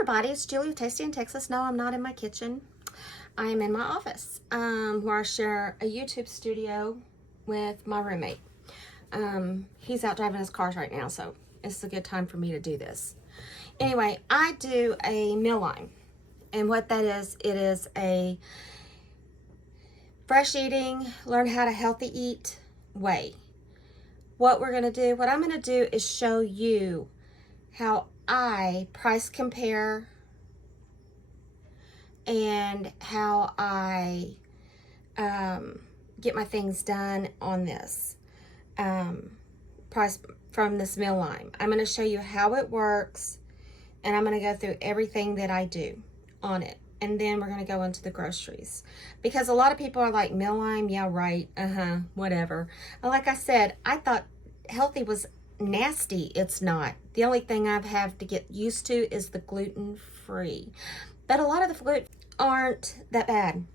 everybody, it's Julie with Tasty in Texas. No, I'm not in my kitchen. I am in my office where I share a YouTube studio with my roommate. He's out driving his cars right now, so it's a good time for me to do this. Anyway, I do a Mealime, and what that is, it is a fresh eating, learn how to healthy eat way. What we're going to do, what I'm going to do is show you how I price compare and how I get my things done on this price from this Mealime. I'm going to show you how it works, and I'm going to go through everything that I do on it. And then we're going to go into the groceries. Because a lot of people are like, Mealime, yeah, right, whatever. And like I said, I thought healthy was nasty. It's not. The only thing I have to get used to is the gluten-free. But a lot of the gluten aren't that bad.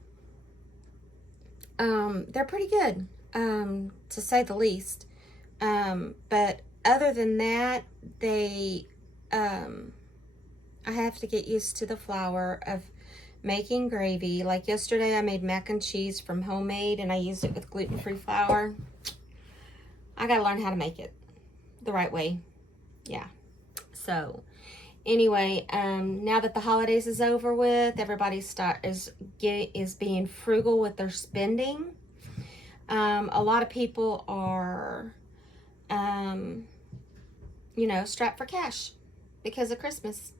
They're pretty good, to say the least. But other than that, I have to get used to the flour of making gravy. Like yesterday, I made mac and cheese from homemade, and I used it with gluten-free flour. I gotta learn how to make it the right way. Yeah. So anyway, now that the holidays is over with, everybody is being frugal with their spending. A lot of people are, strapped for cash because of Christmas.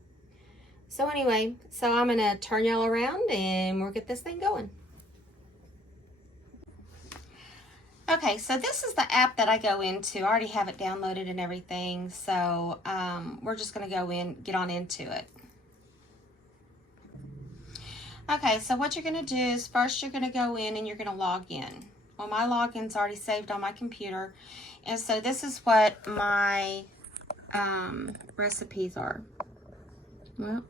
So anyway, I'm gonna turn y'all around and we'll get this thing going. Okay, so this is the app that I go into. I already have it downloaded and everything, so we're just going to get on into it. Okay, so what you're going to do is first you're going to go in and you're going to log in. Well, my login's already saved on my computer, and so this is what my recipes are. Well,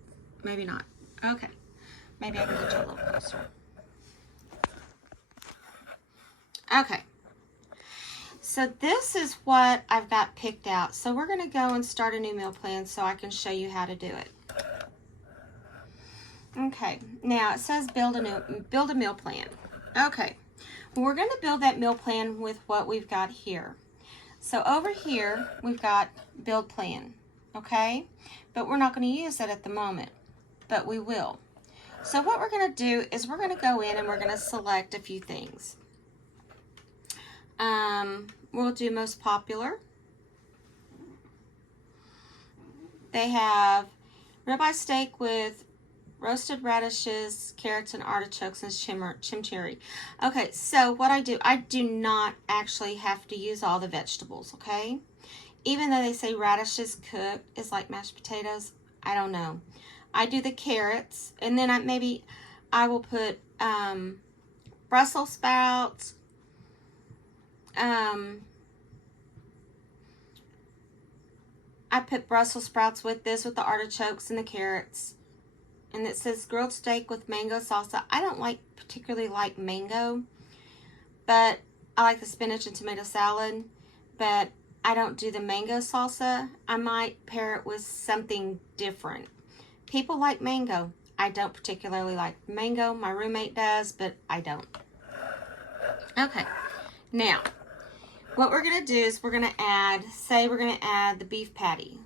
maybe not. Okay, maybe I can get you a little closer. Okay. So this is what I've got picked out. So we're going to go and start a new meal plan so I can show you how to do it. Okay, now it says build a meal plan. Okay, we're going to build that meal plan with what we've got here. So over here, we've got build plan, okay? But we're not going to use that at the moment, but we will. So what we're going to do is we're going to go in and we're going to select a few things. We'll do most popular. They have ribeye steak with roasted radishes, carrots, and artichokes, and chimichurri. Okay, so what I do not actually have to use all the vegetables, okay? Even though they say radishes cooked is like mashed potatoes, I don't know. I do the carrots, and then I will put Brussels sprouts, I put Brussels sprouts with this, with the artichokes and the carrots. And it says grilled steak with mango salsa. I don't particularly like mango, but I like the spinach and tomato salad, but I don't do the mango salsa. I might pair it with something different. People like mango. I don't particularly like mango. My roommate does, but I don't. Okay, now, what we're going to do is we're going to add the beef patty.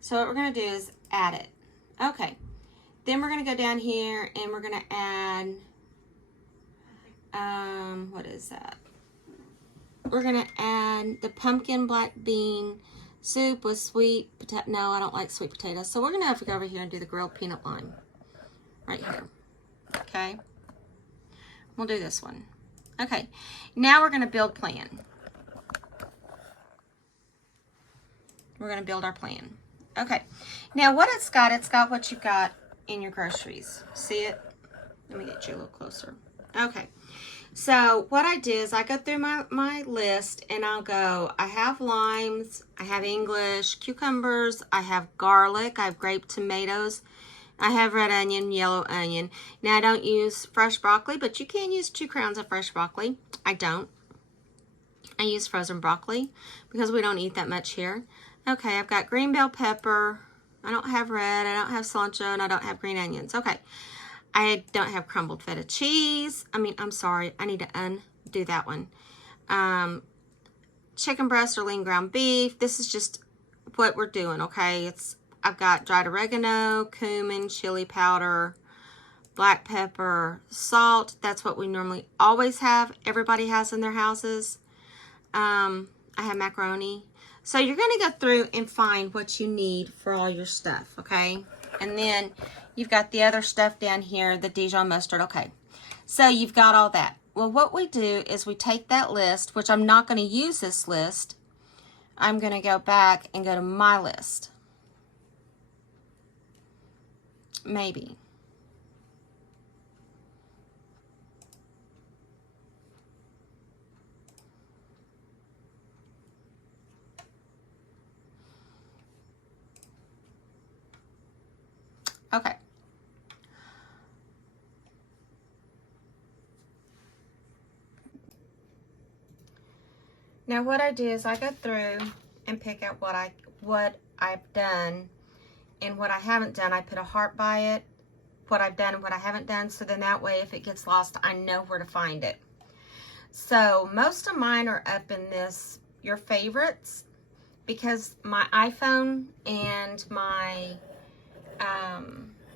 So what we're going to do is add it. Okay. Then we're going to go down here and we're going to add, what is that? We're going to add the pumpkin black bean soup with sweet potato. No, I don't like sweet potatoes. So we're going to have to go over here and do the grilled peanut lime right here. Okay. We'll do this one. Okay, now we're going to build plan. We're going to build our plan. Okay, now what it's got what you've got in your groceries. See it? Let me get you a little closer. Okay, so what I do is I go through my list and I'll go, I have limes, I have English, cucumbers, I have garlic, I have grape tomatoes, I have red onion, yellow onion. Now, I don't use fresh broccoli, but you can use 2 crowns of fresh broccoli. I don't. I use frozen broccoli because we don't eat that much here. Okay, I've got green bell pepper, I don't have red, I don't have cilantro, and I don't have green onions. Okay. I don't have crumbled feta cheese. I'm sorry. I need to undo that one. Chicken breast or lean ground beef. This is just what we're doing, okay? I've got dried oregano, cumin, chili powder, black pepper, salt. That's what we normally always have. Everybody has in their houses. I have macaroni. So you're going to go through and find what you need for all your stuff, okay? And then you've got the other stuff down here, the Dijon mustard. Okay, so you've got all that. Well, what we do is we take that list, which I'm not going to use this list. I'm going to go back and go to my list. Maybe. Okay. Now what I do is I go through and pick out what I've done and what I haven't done. I put a heart by it, what I've done and what I haven't done, so then that way if it gets lost, I know where to find it. So most of mine are up in this, your favorites, because my iPhone and my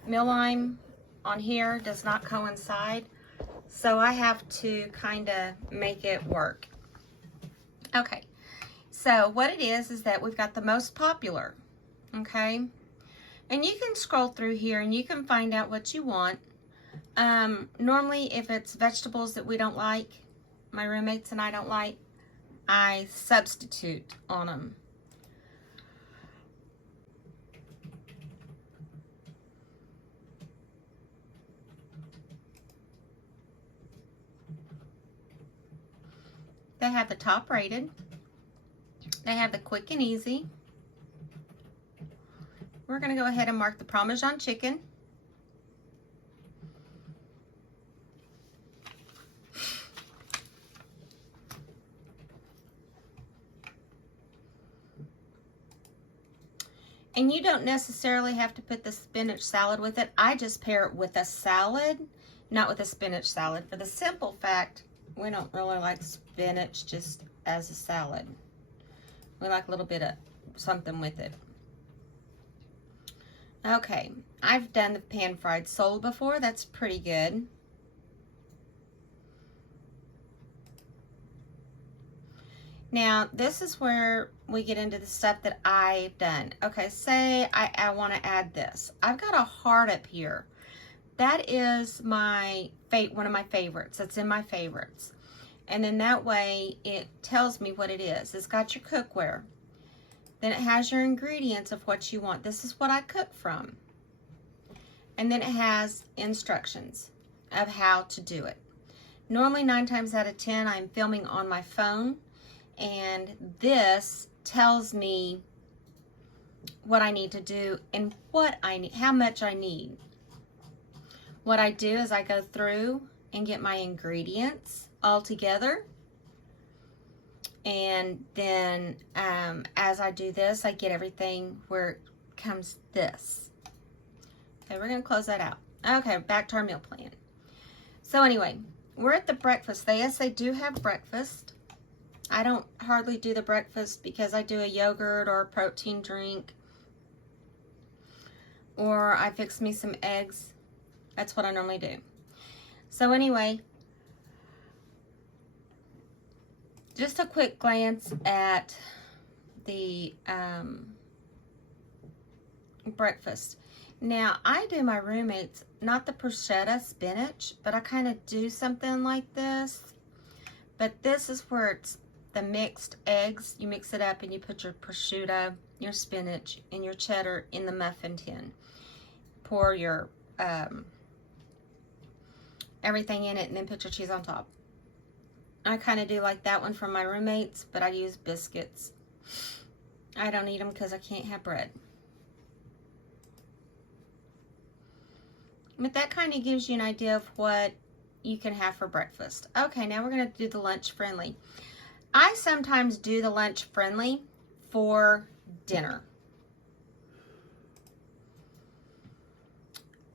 Mealime on here does not coincide. So I have to kind of make it work. Okay, so what it is that we've got the most popular, okay? And you can scroll through here and you can find out what you want. Normally, if it's vegetables that we don't like, my roommates and I don't like, I substitute on them. They have the top rated. They have the quick and easy. We're going to go ahead and mark the Parmesan chicken. And you don't necessarily have to put the spinach salad with it. I just pair it with a salad, not with a spinach salad, for the simple fact we don't really like spinach just as a salad. We like a little bit of something with it. Okay, I've done the pan-fried sole before. That's pretty good. Now, this is where we get into the stuff that I've done. Okay, say I want to add this. I've got a heart up here. That is one of my favorites. That's in my favorites. And then that way it tells me what it is. It's got your cookware. Then it has your ingredients of what you want. This is what I cook from. And then it has instructions of how to do it. Normally 9 times out of 10 I'm filming on my phone, and this tells me what I need to do and what I need, how much I need. What I do is I go through and get my ingredients all together, and then as I do this, I get everything where it comes this. Okay, we're gonna close that out. Okay, back to our meal plan. So anyway, we're at the breakfast. Yes, they do have breakfast. I don't hardly do the breakfast because I do a yogurt or a protein drink, or I fix me some eggs. That's what I normally do. So anyway, just a quick glance at the breakfast. Now, I do my roommates, not the prosciutto spinach, but I kind of do something like this. But this is where it's the mixed eggs. You mix it up and you put your prosciutto, your spinach, and your cheddar in the muffin tin. Pour your everything in it and then put your cheese on top. I kind of do like that one for my roommates, but I use biscuits. I don't eat them because I can't have bread. But that kind of gives you an idea of what you can have for breakfast. Okay, now we're going to do the lunch friendly. I sometimes do the lunch friendly for dinner.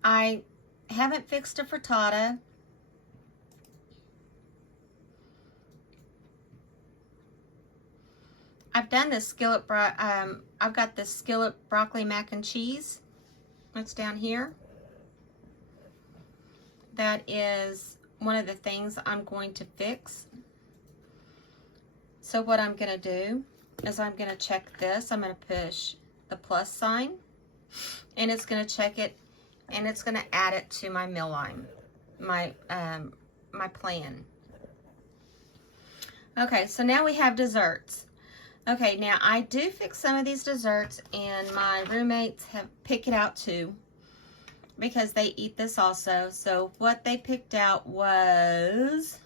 I haven't fixed a frittata. I've done this skillet, I've got this skillet broccoli mac and cheese. That's down here. That is one of the things I'm going to fix. So what I'm going to do is I'm going to check this. I'm going to push the plus sign, and it's going to check it, and it's going to add it to my Mealime, my plan. Okay, so now we have desserts. Okay, now I do fix some of these desserts, and my roommates have picked it out too, because they eat this also. So what they picked out was,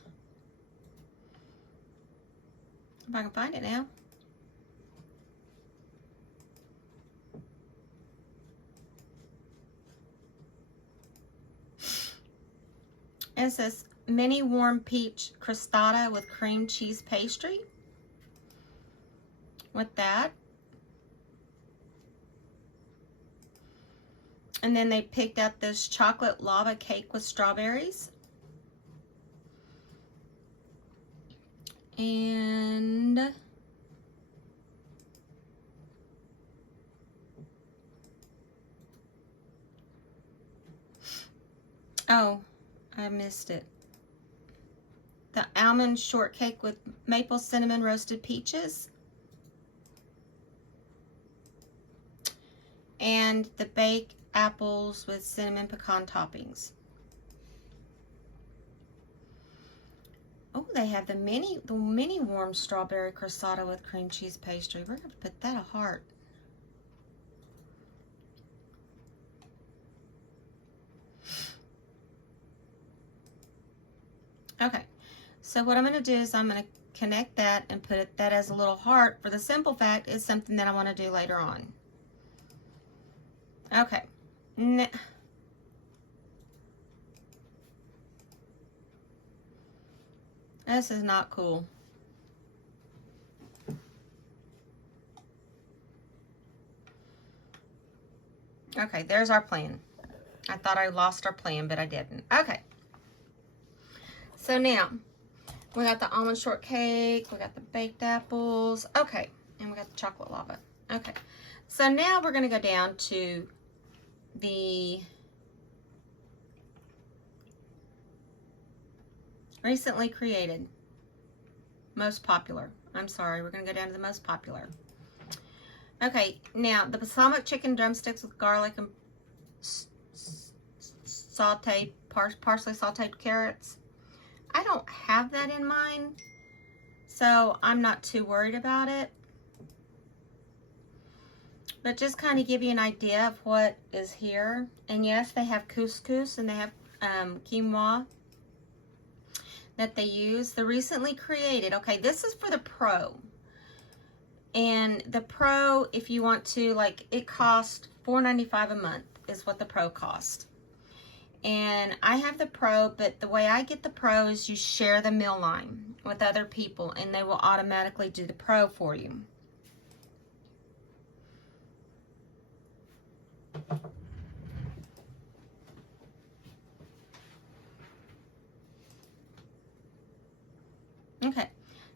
if I can find it now. It says mini warm peach crostata with cream cheese pastry. With that. And then they picked out this chocolate lava cake with strawberries. And oh, I missed it. The almond shortcake with maple cinnamon roasted peaches. And the baked apples with cinnamon pecan toppings. Oh, they have the mini warm strawberry crostata with cream cheese pastry. We're going to put that a heart. Okay, so what I'm going to do is I'm going to connect that and put that as a little heart, for the simple fact it's something that I want to do later on. Okay. This is not cool. Okay, there's our plan. I thought I lost our plan, but I didn't. Okay. So now, we got the almond shortcake, we got the baked apples. Okay, and we got the chocolate lava. Okay. So now we're going to go down to the recently created, most popular. I'm sorry, we're going to go down to the most popular. Okay, now the balsamic chicken drumsticks with garlic and sauteed, parsley sauteed carrots. I don't have that in mine, so I'm not too worried about it. But just kind of give you an idea of what is here. And yes, they have couscous and they have quinoa that they use. The recently created, okay, this is for the Pro. And the Pro, if you want to, like, it costs $4.95 a month is what the Pro cost. And I have the Pro, but the way I get the Pro is you share the Mealime with other people, and they will automatically do the Pro for you. Okay,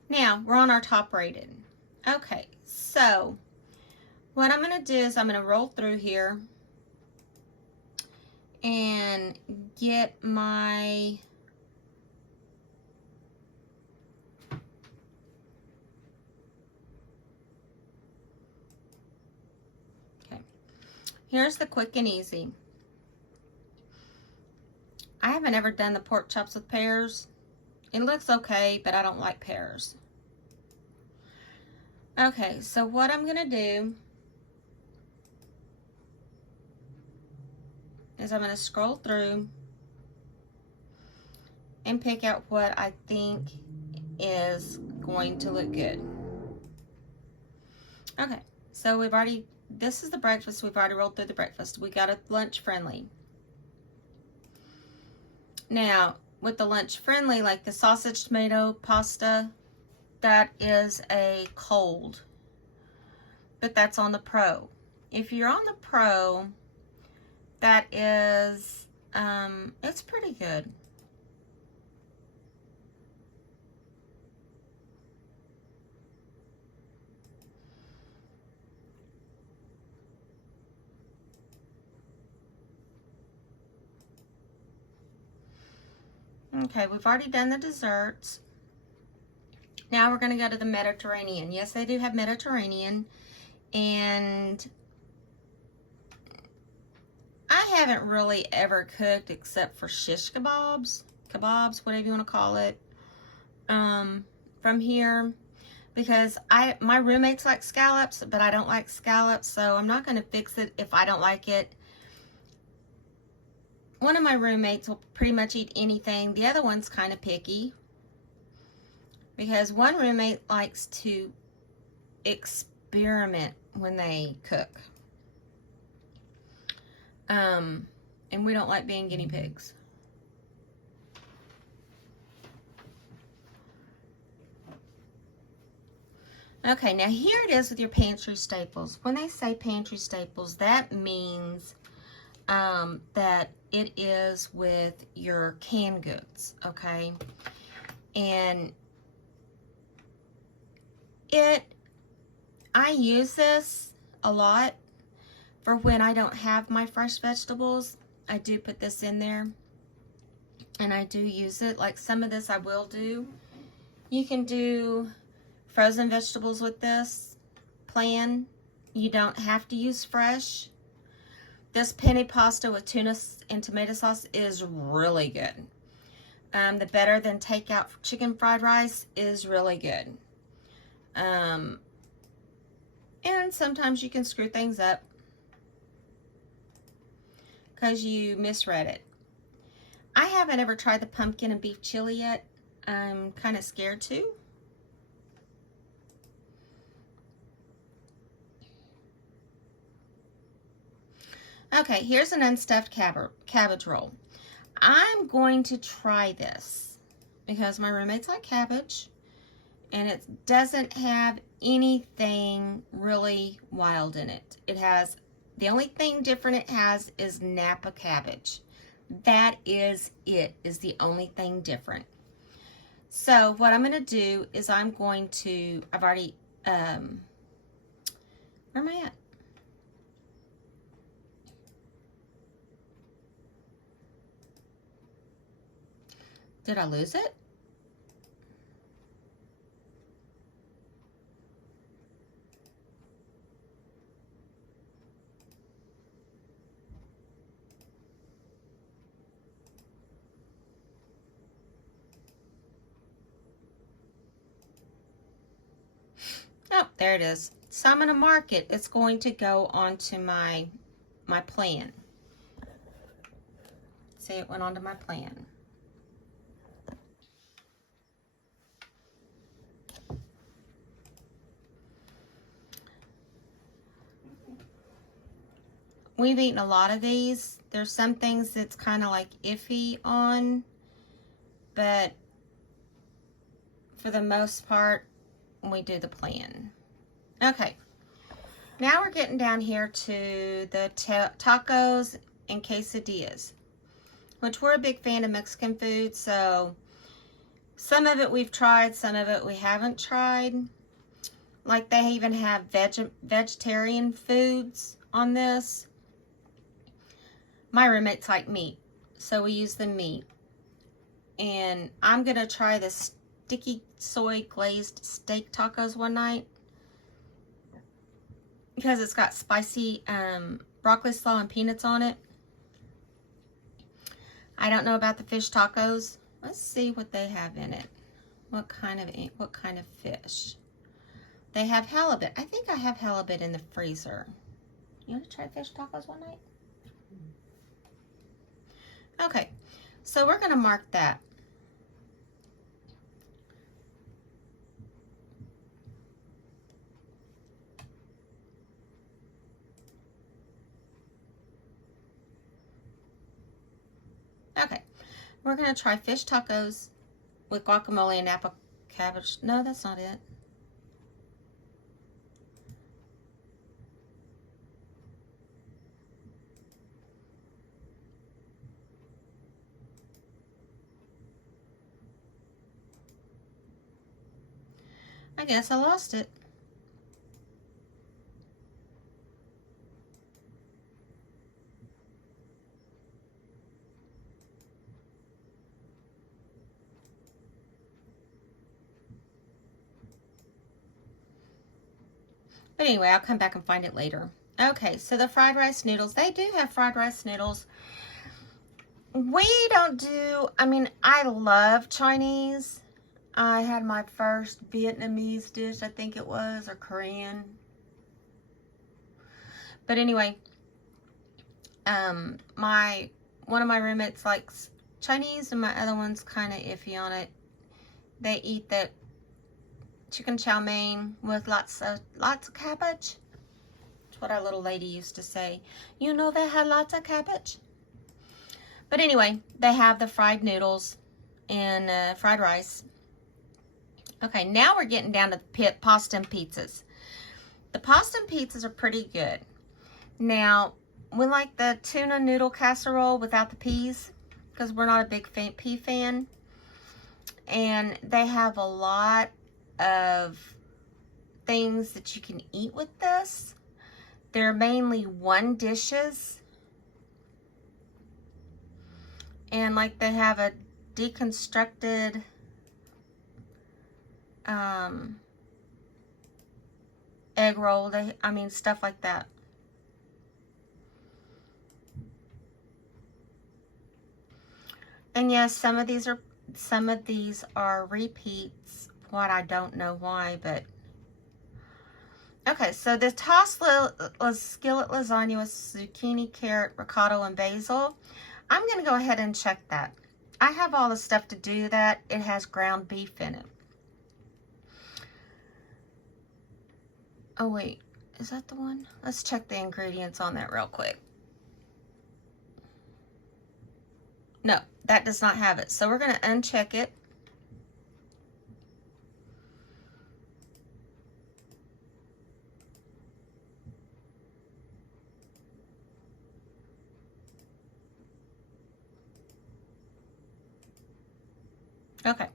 now we're on our top rated. Okay, so what I'm going to do is I'm going to roll through here and get my here's the quick and easy. I haven't ever done the pork chops with pears. It looks okay, but I don't like pears. Okay, so what I'm gonna do is I'm gonna scroll through and pick out what I think is going to look good. Okay, so we've already, this is the breakfast. We've already rolled through the breakfast. We got a lunch friendly. Now, with the lunch friendly, like the sausage tomato pasta, that is a cold, but that's on the Pro. If you're on the Pro, that is, it's pretty good. Okay, we've already done the desserts. Now we're going to go to the Mediterranean. Yes, they do have Mediterranean. And I haven't really ever cooked except for shish kebabs, whatever you want to call it, from here. Because my roommates like scallops, but I don't like scallops, so I'm not going to fix it if I don't like it. One of my roommates will pretty much eat anything. The other one's kind of picky. Because one roommate likes to experiment when they cook. And we don't like being guinea pigs. Okay, now here it is with your pantry staples. When they say pantry staples, that means that it is with your canned goods, okay? And I use this a lot for when I don't have my fresh vegetables. I do put this in there, and I do use it. Like some of this I will do. You can do frozen vegetables with this plan. You don't have to use fresh. This penne pasta with tuna and tomato sauce is really good. The better than takeout chicken fried rice is really good. And sometimes you can screw things up because you misread it. I haven't ever tried the pumpkin and beef chili yet. I'm kind of scared to. Okay, here's an unstuffed cabbage roll. I'm going to try this because my roommates like cabbage, and it doesn't have anything really wild in it. It has, the only thing different it has is Napa cabbage. That is it, is the only thing different. So what I'm going to do is I'm going to, I've already, where am I at? Did I lose it? Oh, there it is. So I'm going to mark it. It's going to go onto my plan. See, it went onto my plan. We've eaten a lot of these. There's some things that's kind of like iffy on, but for the most part, we do the plan. Okay, now we're getting down here to the tacos and quesadillas, which we're a big fan of Mexican food, so some of it we've tried, some of it we haven't tried. Like they even have vegetarian foods on this. My roommates like meat, so we use the meat. And I'm gonna try the sticky soy glazed steak tacos one night because it's got spicy broccoli slaw and peanuts on it. I don't know about the fish tacos. Let's see what they have in it. What kind of fish? They have halibut. I think I have halibut in the freezer. You want to try fish tacos one night? Okay, so we're going to mark that. Okay, we're going to try fish tacos with guacamole and Napa cabbage. No, that's not it. guess I lost it. But anyway, I'll come back and find it later. Okay, so the fried rice noodles. They do have fried rice noodles. We don't do, I mean, I love Chinese. I had my first Vietnamese dish, I think it was, or Korean. But anyway, one of my roommates likes Chinese and my other one's kind of iffy on it. They eat that chicken chow mein with lots of cabbage. That's what our little lady used to say. You know they had lots of cabbage. But anyway, they have the fried noodles and fried rice. Okay, now we're getting down to the pasta and pizzas. The pasta and pizzas are pretty good. Now, we like the tuna noodle casserole without the peas because we're not a big pea fan. And they have a lot of things that you can eat with this. They're mainly one dishes. And like they have a deconstructed egg roll. I mean stuff like that. And yes, some of these are repeats. What, I don't know why, but okay. So the tossed skillet lasagna with zucchini, carrot, ricotta, and basil. I'm going to go ahead and check that. I have all the stuff to do that. It has ground beef in it. Oh, wait. Is that the one? Let's check the ingredients on that real quick. No, that does not have it. So we're going to uncheck it. Okay.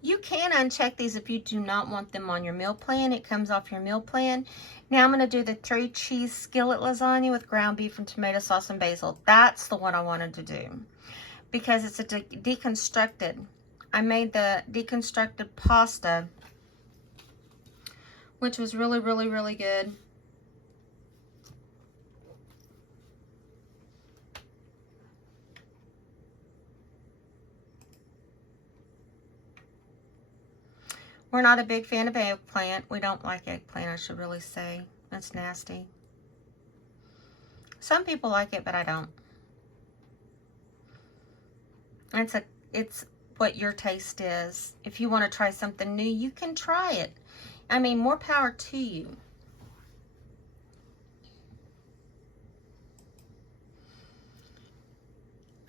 You can uncheck these if you do not want them on your meal plan. It comes off your meal plan. Now I'm going to do the 3 cheese skillet lasagna with ground beef and tomato sauce and basil. That's the one I wanted to do because it's a deconstructed. I made the deconstructed pasta, which was really, really, really good. We're not a big fan of eggplant. We don't like eggplant, I should really say. That's nasty. Some people like it, but I don't. It's what your taste is. If you want to try something new, you can try it. I mean, more power to you.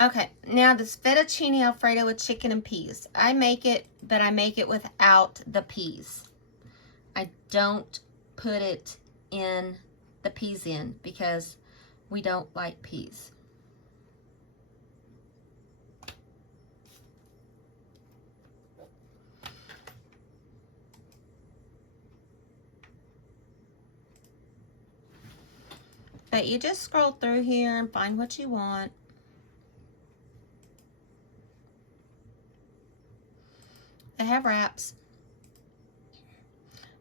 Okay, now this fettuccine alfredo with chicken and peas. I make it, but I make it without the peas. I don't put it in the peas in because we don't like peas. But you just scroll through here and find what you want. They have wraps.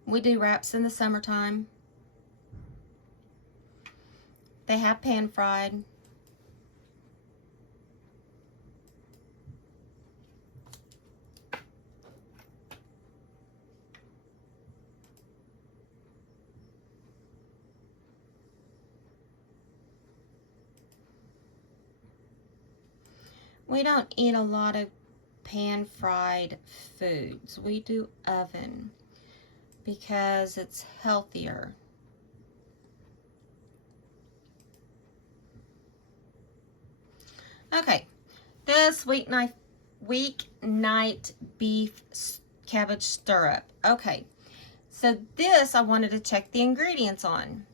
We do wraps in the summertime. They have pan fried. We don't eat a lot of pan-fried foods. We do oven because it's healthier. Okay, this weeknight beef cabbage stirrup. Okay, so this I wanted to check the ingredients on.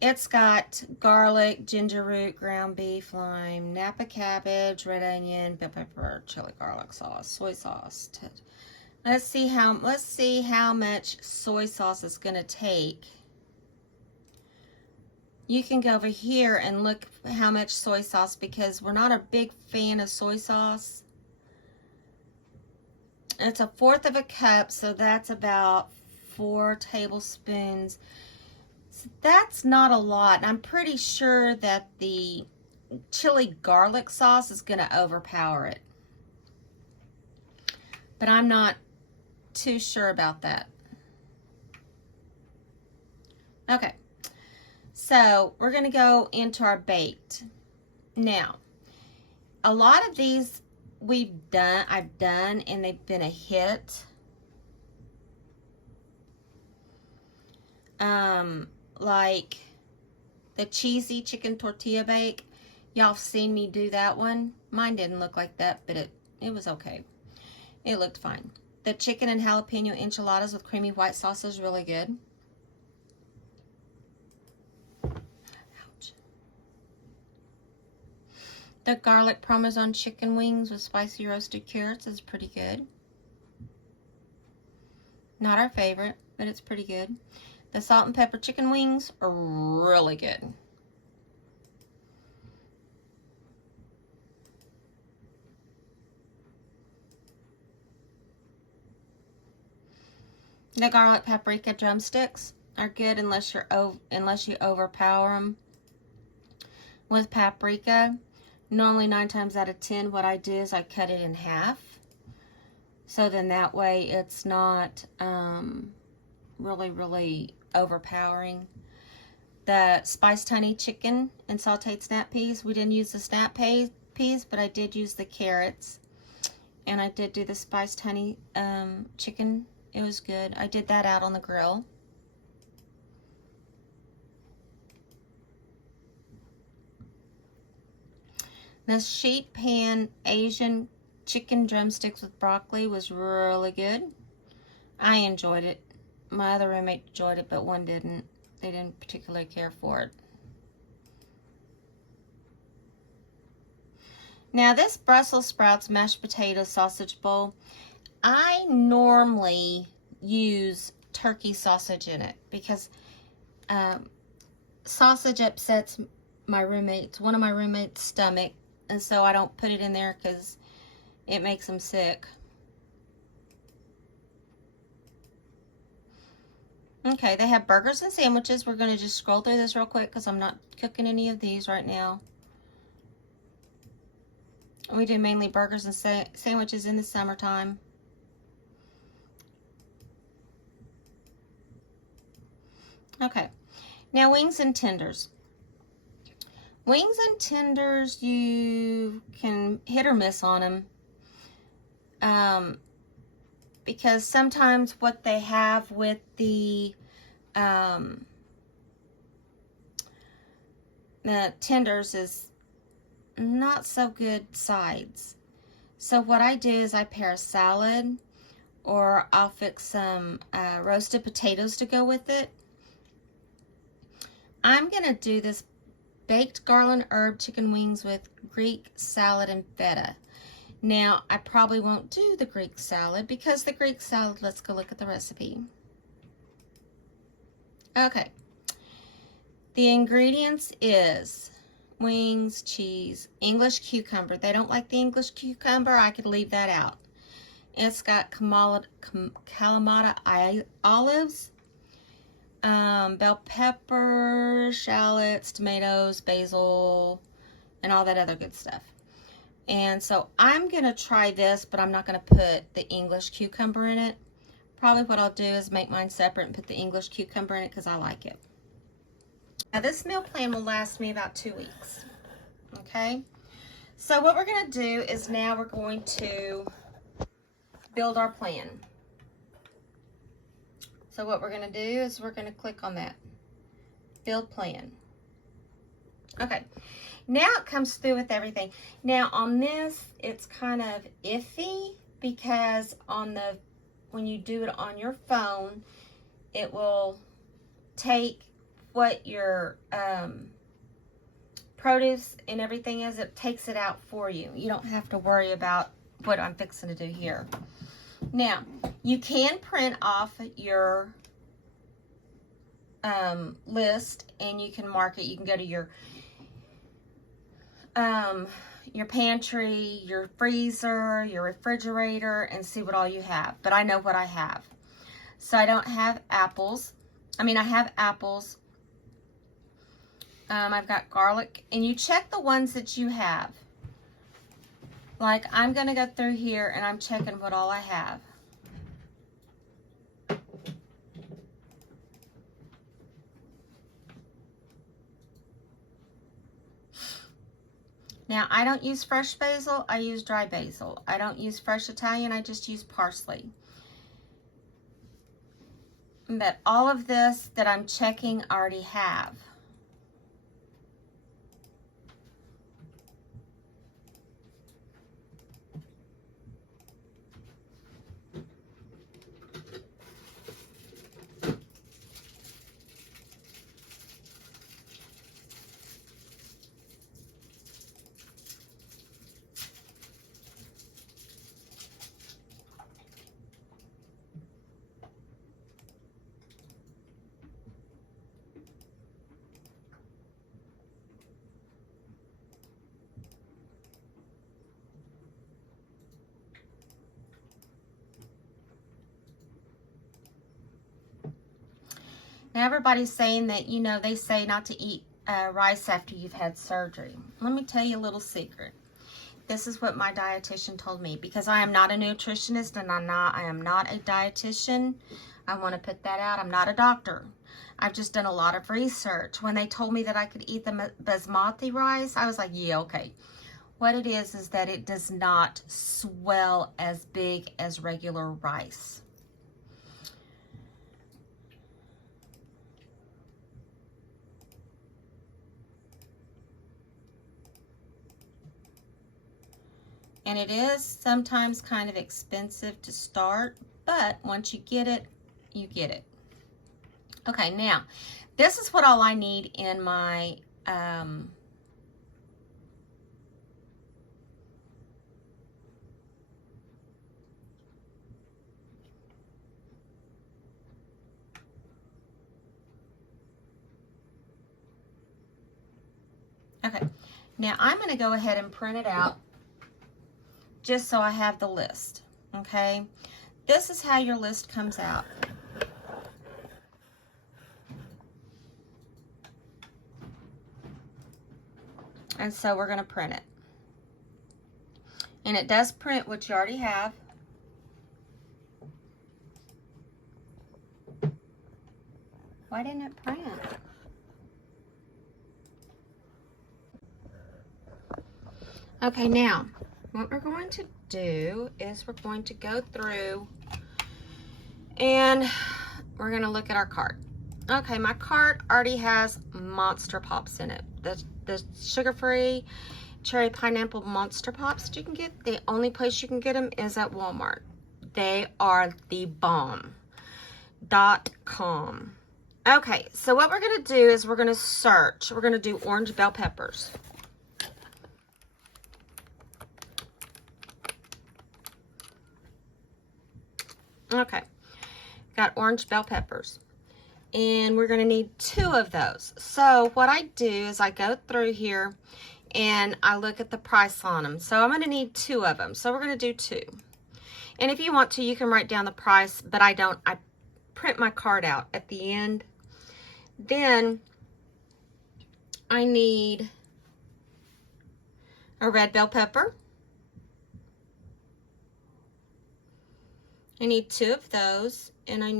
It's got garlic, ginger root, ground beef, lime, Napa cabbage, red onion, bell pepper, chili garlic sauce, soy sauce. Let's see how much soy sauce it's going to take. You can go over here and look how much soy sauce, because we're not a big fan of soy sauce. It's 1/4 of a cup, so that's about 4 tablespoons. So that's not a lot. I'm pretty sure that the chili garlic sauce is going to overpower it, but I'm not too sure about that. Okay, so we're going to go into our baked. Now, a lot of these I've done, and they've been a hit. Like the cheesy chicken tortilla bake. Y'all have seen me do that one. Mine didn't look like that, but it was okay. It looked fine. The chicken and jalapeno enchiladas with creamy white sauce is really good. Ouch. The garlic parmesan chicken wings with spicy roasted carrots is pretty good. Not our favorite, but it's pretty good. The salt and pepper chicken wings are really good. The garlic paprika drumsticks are good unless you overpower them with paprika. Normally 9 times out of 10 what I do is I cut it in half. So then that way it's not really overpowering. The spiced honey chicken and sauteed snap peas. We didn't use the snap peas, but I did use the carrots. And I did do the spiced honey chicken. It was good. I did that out on the grill. The sheet pan Asian chicken drumsticks with broccoli was really good. I enjoyed it. My other roommate enjoyed it, but one didn't. They didn't particularly care for it. Now this Brussels sprouts mashed potato sausage bowl, I normally use turkey sausage in it because sausage upsets one of my roommates' stomach, and so I don't put it in there because it makes them sick. Okay, they have burgers and sandwiches. We're going to just scroll through this real quick because I'm not cooking any of these right now. We do mainly burgers and sandwiches in the summertime. Okay, now wings and tenders. Wings and tenders, you can hit or miss on them. Because sometimes what they have with the tenders is not so good sides. So what I do is I pair a salad, or I'll fix some roasted potatoes to go with it. I'm going to do this baked garland herb chicken wings with Greek salad and feta. Now, I probably won't do the Greek salad because the Greek salad, let's go look at the recipe. Okay. The ingredients is wings, cheese, English cucumber. They don't like the English cucumber. I could leave that out. It's got Kalamata olives, bell pepper, shallots, tomatoes, basil, and all that other good stuff. And so I'm going to try this, but I'm not going to put the English cucumber in it. Probably what I'll do is make mine separate and put the English cucumber in it because I like it. Now this meal plan will last me about 2 weeks. Okay? So what we're going to do is now we're going to build our plan. So what we're going to do is we're going to click on that. Build plan. Okay. Now it comes through with everything. Now on this, it's kind of iffy because when you do it on your phone, it will take what your produce and everything is. It takes it out for you. You don't have to worry about what I'm fixing to do here. Now, you can print off your list and you can mark it. You can go to your pantry, your freezer, your refrigerator, and see what all you have. But I know what I have. So I don't have apples. I mean, I have apples. I've got garlic. And you check the ones that you have. Like, I'm going to go through here and I'm checking what all I have. Now, I don't use fresh basil, I use dry basil. I don't use fresh Italian, I just use parsley. But all of this that I'm checking I already have. Now everybody's saying that, you know, they say not to eat rice after you've had surgery. Let me tell you a little secret. This is what my dietitian told me, because I am not a nutritionist and I am not a dietitian. I want to put that out. I'm not a doctor. I've just done a lot of research. When they told me that I could eat the basmati rice, I was like, yeah, okay. What it is that it does not swell as big as regular rice. And it is sometimes kind of expensive to start, but once you get it, you get it. Okay, now, this is what all I need in my, okay, now I'm going to go ahead and print it out just so I have the list, okay? This is how your list comes out. And so we're going to print it. And it does print what you already have. Why didn't it print? Okay, now, what we're going to do is we're going to go through and we're going to look at our cart. Okay, my cart already has Monster Pops in it. The sugar-free cherry pineapple Monster Pops that you can get. The only place you can get them is at Walmart. They are the bomb.com. Okay, so what we're going to do is we're going to search. We're going to do orange bell peppers. Okay, got orange bell peppers. And we're going to need 2 of those. So what I do is I go through here and I look at the price on them. So I'm going to need 2 of them. So we're going to do 2. And if you want to, you can write down the price, but I don't. I print my card out at the end. Then I need a red bell pepper. I need 2 of those, and I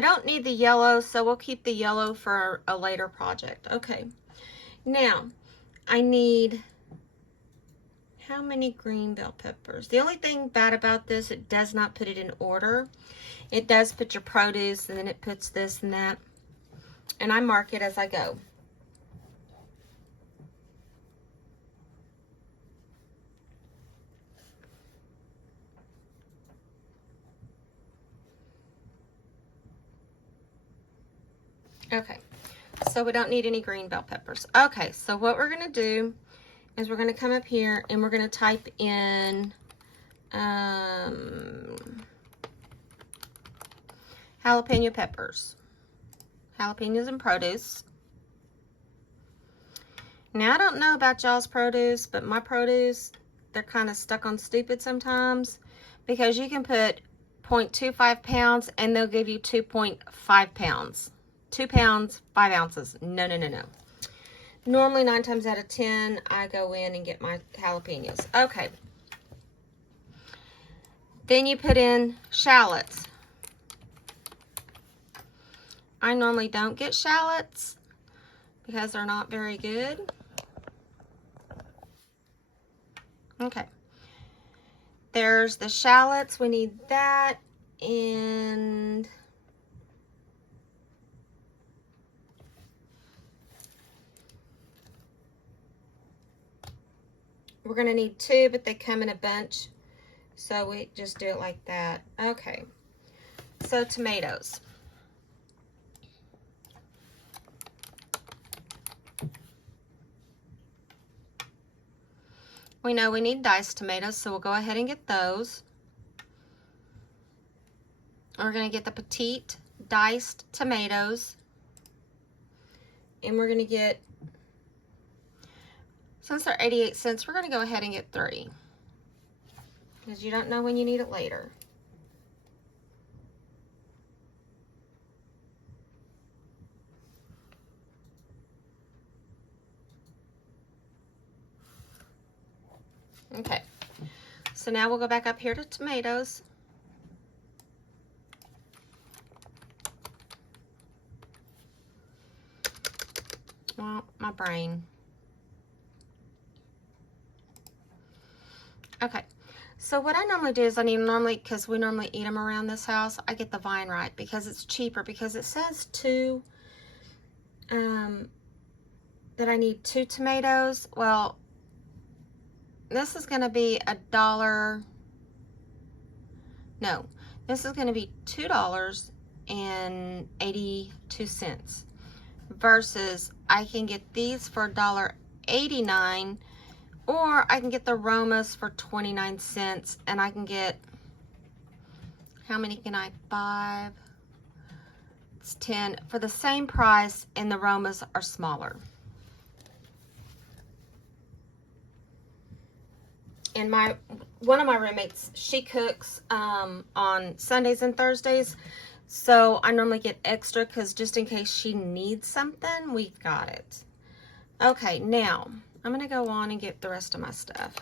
don't need the yellow, so we'll keep the yellow for a later project. Okay, now I need, how many green bell peppers? The only thing bad about this, it does not put it in order. It does put your produce, and then it puts this and that, and I mark it as I go. Okay, so we don't need any green bell peppers. Okay, so what we're going to do is we're going to come up here and we're going to type in jalapeno peppers. Jalapenos and produce. Now, I don't know about y'all's produce, but my produce, they're kind of stuck on stupid sometimes, because you can put 0.25 pounds and they'll give you 2.5 pounds. 2 pounds, 5 ounces. No, no, no, no. Normally, 9 times out of 10, I go in and get my jalapenos. Okay. Then you put in shallots. I normally don't get shallots because they're not very good. Okay. There's the shallots. We need that. And we're going to need 2, but they come in a bunch. So we just do it like that. Okay. So tomatoes. We know we need diced tomatoes, so we'll go ahead and get those. We're going to get the petite diced tomatoes. And we're going to get, since they're 88 cents, we're going to go ahead and get 3. Because you don't know when you need it later. Okay. So now we'll go back up here to tomatoes. Well, my brain. Okay. So what I normally do is because we normally eat them around this house, I get the vine ripe because it's cheaper, because it says 2, that I need 2 tomatoes. Well, this is going to be $1. No, this is going to be $2.82 versus I can get these for $1.89, or I can get the Romas for 29 cents, and I can get, how many can I? 5, it's 10 for the same price, and the Romas are smaller. And one of my roommates, she cooks on Sundays and Thursdays, so I normally get extra, because just in case she needs something, we've got it. Okay, now I'm going to go on and get the rest of my stuff.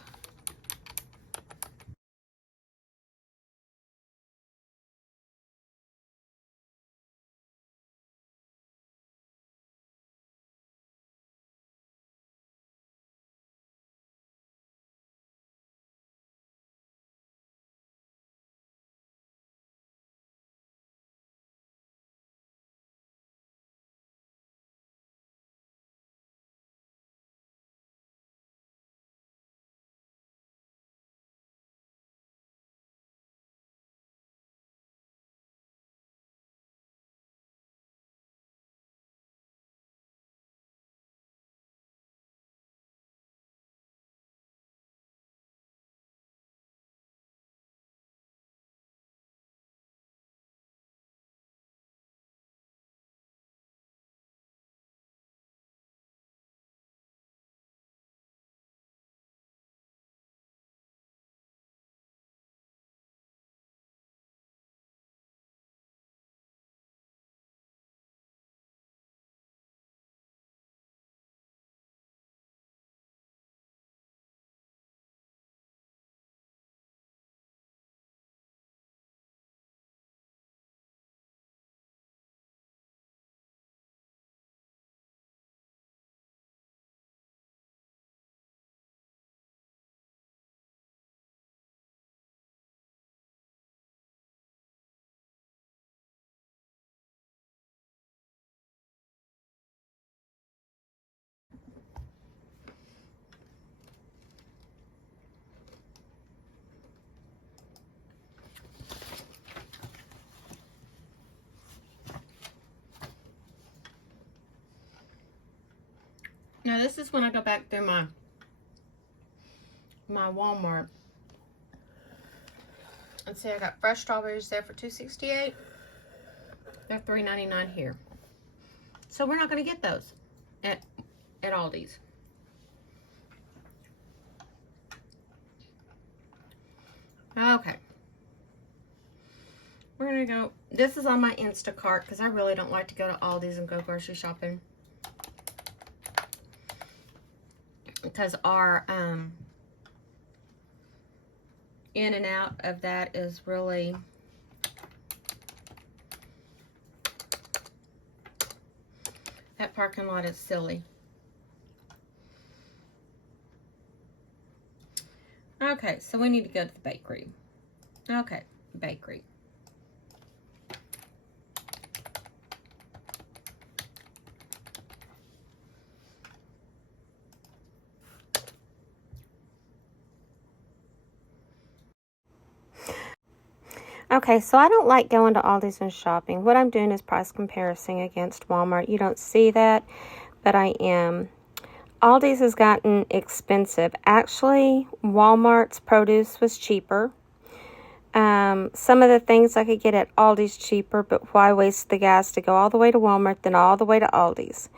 Now this is when I go back through my Walmart. Let's see, I got fresh strawberries there for $2.68. They're $3.99 here. So we're not going to get those at Aldi's. Okay. We're going to go, this is on my Instacart because I really don't like to go to Aldi's and go grocery shopping. Because our in and out of that is really that parking lot is silly. Okay, so we need to go to the bakery. Okay, bakery. Okay, so I don't like going to Aldi's and shopping. What I'm doing is price comparison against Walmart. You don't see that, but I am. Aldi's has gotten expensive. Actually, Walmart's produce was cheaper. Some of the things I could get at Aldi's cheaper, but why waste the gas to go all the way to Walmart, then all the way to Aldi's?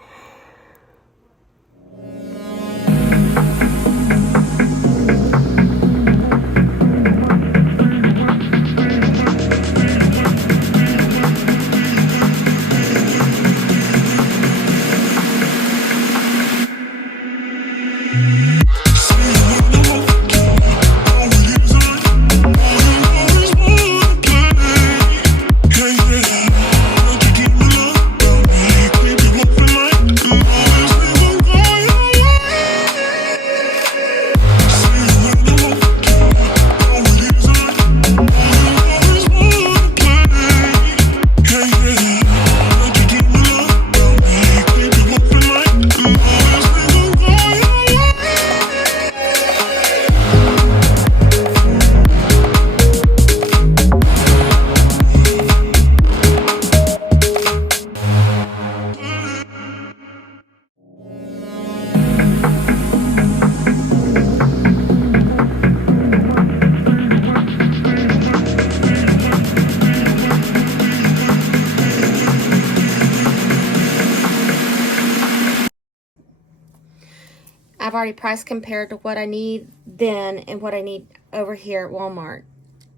I've already price compared to what I need then and what I need over here at Walmart.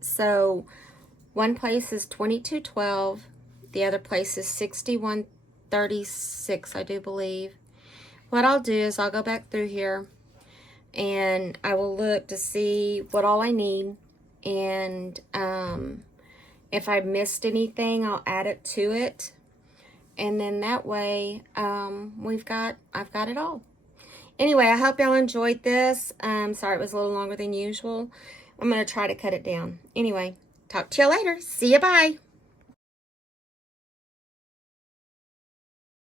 So one place is $22.12, the other place is $61.36, I do believe. What I'll do is I'll go back through here and I will look to see what all I need, and if I missed anything, I'll add it to it, and then that way I've got it all. Anyway, I hope y'all enjoyed this. Sorry it was a little longer than usual. I'm going to try to cut it down. Anyway, talk to y'all later. See ya, bye.